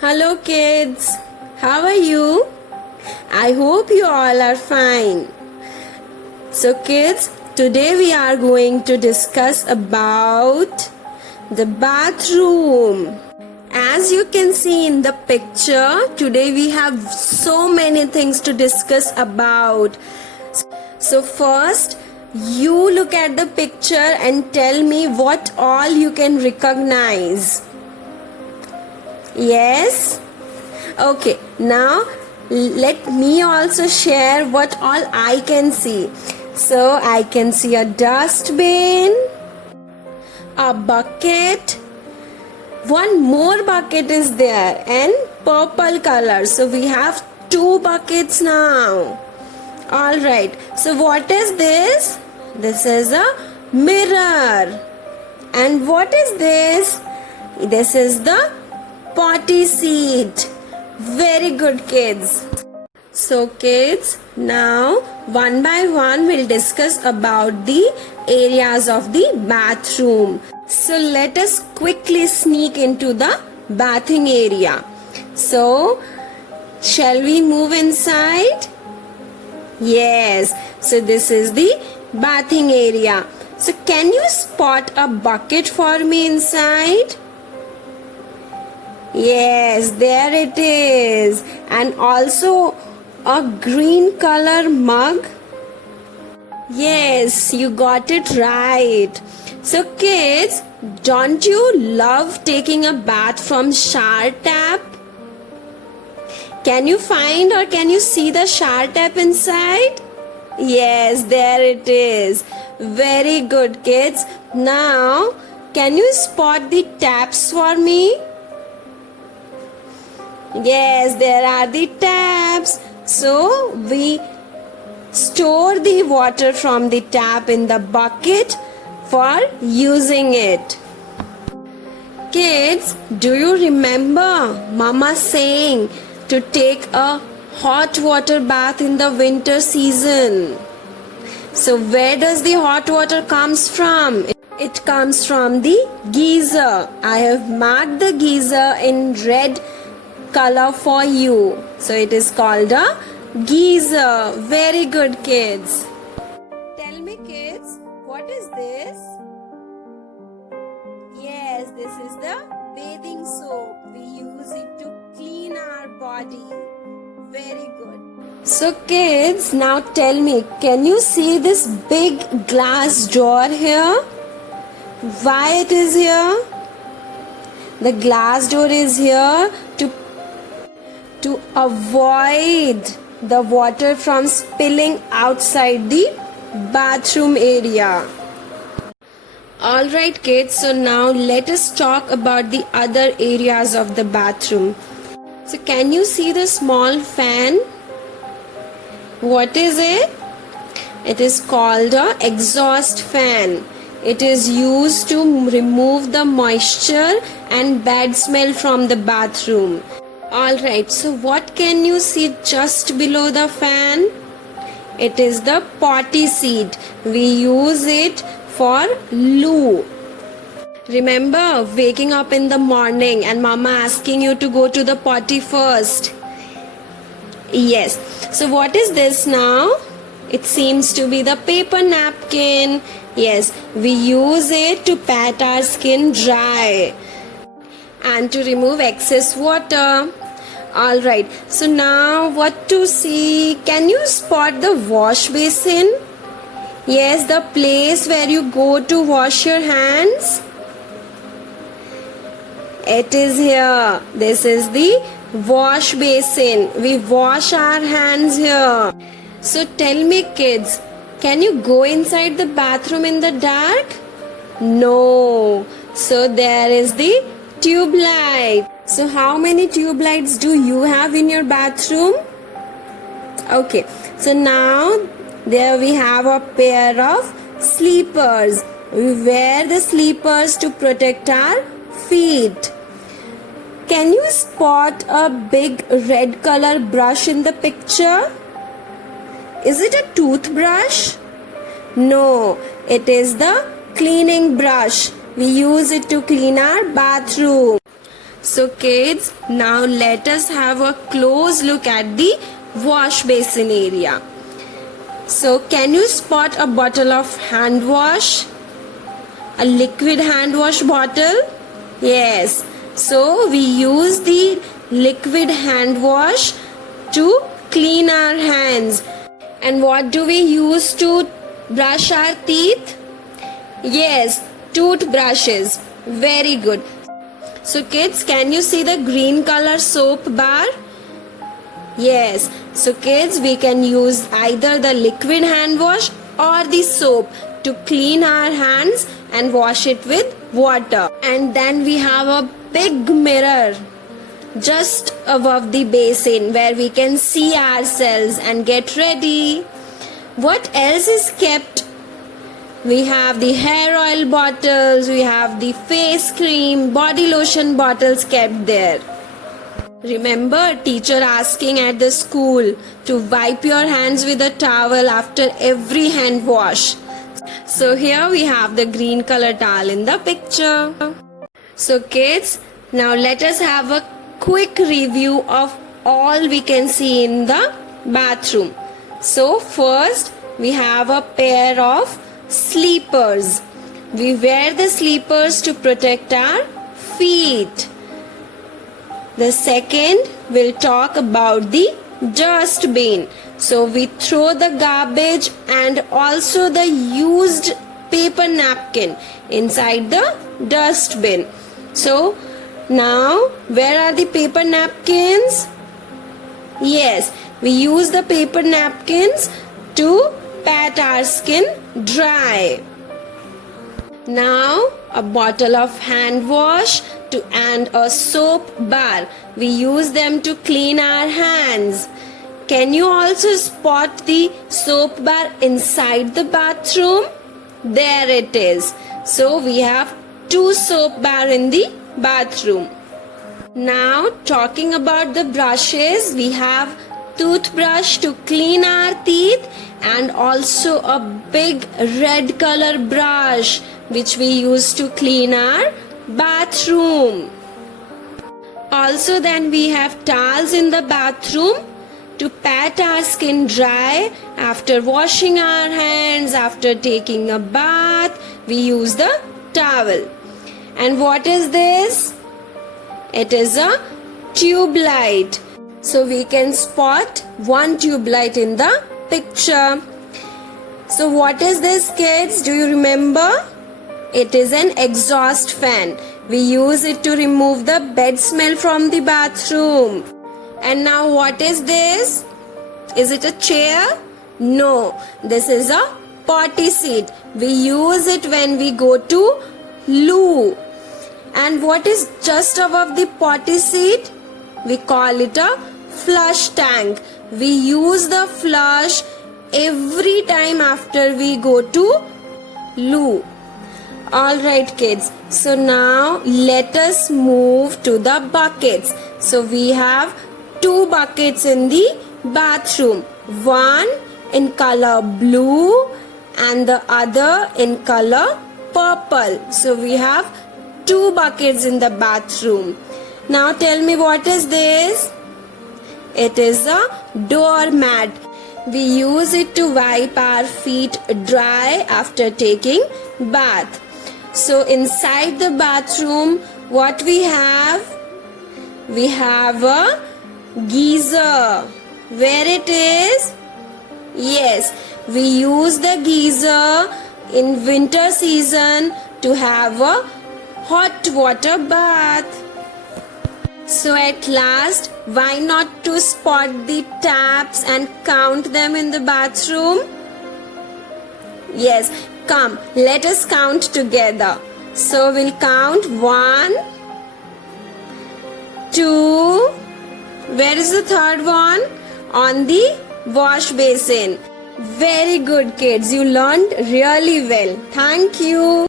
Hello kids, how are you? I hope you all are fine. So kids, today we are going to discuss about the bathroom. As you can see in the picture, today we have so many things to discuss about. So first, you look at the picture and tell me what all you can recognize. Yes? Okay, now let me also share what all I can see. So I can see a dustbin, a bucket, one more bucket is there and purple color. So we have two buckets now. Alright, so what is this? This is a mirror. And what is this? This is the potty seat. Very good kids. So kids, now one by one we'll discuss about the areas of the bathroom. So let us quickly sneak into the bathing area. So shall we move inside? Yes. So this is the bathing area. So can you spot a bucket for me inside? Yes, there it is. And also a green color mug. Yes, you got it right. So kids, don't you love taking a bath from shower tap? Can you find or can you see the shower tap inside? Yes, there it is. Very good kids. Now, can you spot the taps for me? Yes, there are the taps. So we store the water from the tap in the bucket for using it. Kids, do you remember Mama saying to take a hot water bath in the winter season? So where does the hot water comes from? It comes from the geyser. I have marked the geyser in red color for you. So it is called a geyser. Very good kids. Tell me kids, what is this? Yes, this is the bathing soap. We use it to clean our body. Very good. So kids, now tell me, can you see this big glass door here? Why it is here? The glass door is here to avoid the water from spilling outside the bathroom area. Alright kids, so now let us talk about the other areas of the bathroom. So can you see the small fan? What is it? It is called a exhaust fan. It is used to remove the moisture and bad smell from the bathroom. Alright, so what can you see just below the fan? It is the potty seat. We use it for loo. Remember waking up in the morning and mama asking you to go to the potty first? Yes. So what is this now? It seems to be the paper napkin. Yes, we use it to pat our skin dry and to remove excess water. Alright, so now what to see? Can you spot the wash basin? Yes, the place where you go to wash your hands. It is here. This is the wash basin. We wash our hands here. So tell me kids, can you go inside the bathroom in the dark? No. So there is the tube light. So how many tube lights do you have in your bathroom? Okay. So now there we have a pair of sleepers. We wear the sleepers to protect our feet. Can you spot a big red color brush in the picture? Is it a toothbrush? No, it is the cleaning brush. We use it to clean our bathroom. So kids, now let us have a close look at the wash basin area. So can you spot a bottle of hand wash? A liquid hand wash bottle? Yes. So we use the liquid hand wash to clean our hands. And what do we use to brush our teeth? Yes, toothbrushes. Very good. So kids, can you see the green color soap bar? Yes. So kids, we can use either the liquid hand wash or the soap to clean our hands and wash it with water. And then we have a big mirror just above the basin where we can see ourselves and get ready. What else is kept? We have the hair oil bottles, we have the face cream, body lotion bottles kept there. Remember teacher asking at the school to wipe your hands with a towel after every hand wash. So here we have the green color towel in the picture. So kids, now let us have a quick review of all we can see in the bathroom. So first we have a pair of sleepers. We wear the sleepers to protect our feet. The second, we'll talk about the dustbin. So we throw the garbage and also the used paper napkin inside the dustbin. So now, where are the paper napkins? Yes, we use the paper napkins to pat our skin dry. Now, a bottle of hand wash and a soap bar. We use them to clean our hands. Can you also spot the soap bar inside the bathroom? There it is. So we have 2 soap bar in the bathroom. Now talking about the brushes, we have toothbrush to clean our teeth and also a big red color brush which we use to clean our bathroom. Also then we have towels in the bathroom to pat our skin dry after washing our hands, after taking a bath. We use the towel. And what is this? It is a tube light. So we can spot one tube light in the picture. So what is this, kids? Do you remember? It is an exhaust fan. We use it to remove the bed smell from the bathroom. And now what is this? Is it a chair? No, this is a potty seat. We use it when we go to loo. And what is just above the potty seat? We call it a flush tank. We use the flush every time after we go to loo. Alright kids, so now let us move to the buckets. So we have 2 buckets in the bathroom. One in color blue and the other in color purple. So we have 2 buckets in the bathroom. Now tell me, what is this? It is a doormat. We use it to wipe our feet dry after taking bath. So inside the bathroom, what we have? We have a geyser. Where it is? Yes, we use the geyser in winter season to have a hot water bath. So at last, why not to spot the taps and count them in the bathroom? Yes, come, let us count together. So we'll count 1, 2, where is the third one? On the wash basin. Very good kids, you learned really well. Thank you.